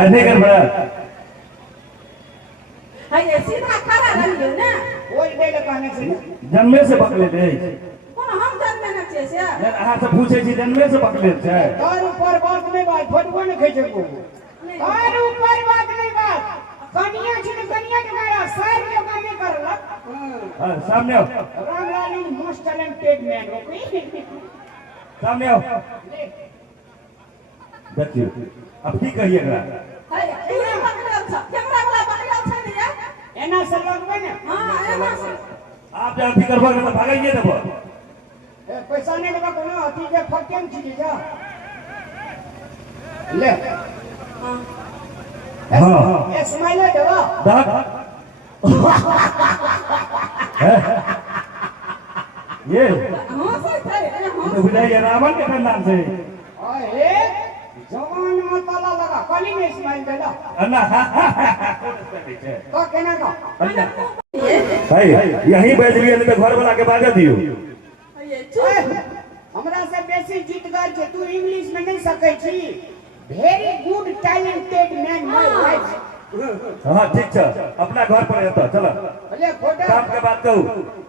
ऐसे कर बड़ा हाय ये सीधा खड़ा रहियो ना कोई दे कहने से जन्मे से पकड़े दे कोन हम जन्मे न छियै से अहाँ से पूछे छी जन्मे से पकड़े छै तार ऊपर बात नहीं बात फटबो नहीं खै छै को तार ऊपर बात नहीं बात कनिया छी ने कनिया के मारा सार के काम नहीं करलक हां सामने आओ राम रानी मोस्ट टैलेंटेड मैन ओके सामने आओ देखिए अब की कहिएगा हाय ये पकड़ल छ कैमरा वाला पकड़ल छ ने या एना से लगबे ने हां एना से आप जब अथी करबो तो भागाइए देबो ए पैसा नहीं देबा कोनो अथी के फटकेम छी जा ले हां ए स्माइल देबा दाग ये हां सही है हां तो बुझाइए रावण के खानदान से अरे जवान में ताला लगा कली में स्माइल देला अन्ना तो केना का अन्ना भाई यही बैठ लिए नहीं तो घर वाला के बाजा दियो ये चुप हमरा से बेसी जीत गल छै तू इंग्लिश में नहीं सकै छी very good talented man my wife हां ठीक है अपना घर पर रहता चलो भले फोटो काम के बात कहू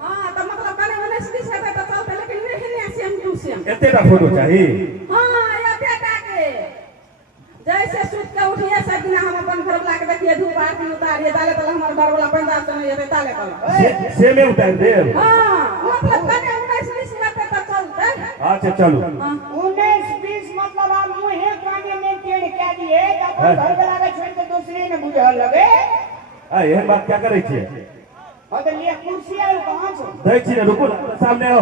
हां तो मतलब कने 19 20 है तो चलते लेकिन वे हिने सेम टू सेम एतेटा फोटो चाहिए हां या बेटा के जैसे सुत के उठिए सब दिन हम अपन घर वाला के देखिए धूप आरती उतारिए डाले तो हमर घर वाला पंजाब से ये डाले कल से में उतार दे हां मतलब कने 19 20 रहते तो चलते अच्छा चलो 19 20 मतलब आप मुहे काने में टेढ़ के दिए तब घर वाला के छोड़ के दूसरे ने बुझा लगे आ यह बात क्या करे छे और लिए कुर्सी आयो कहां छो दै छी ने रुकू ना सामने आओ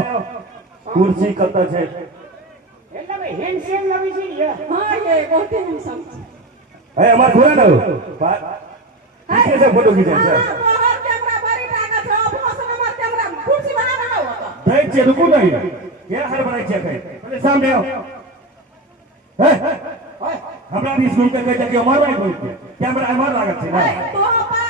कुर्सी कत छे एला में हैंडसम लगी छी ये हां ये बहुत ही समझ ए हमार घोड़ा न पीछे से फोटो खींचे हां सर तोहर कैमरा बड़ी ताकत है अपनो से हमर कैमरा कुर्सी बना रहा होता दै छी रुकू नहीं के हर बनाई छे पहले सामने आओ है हमरा बीच घूम के कह के मारवाई बोल के कैमरा मार लागत छे ना तो पर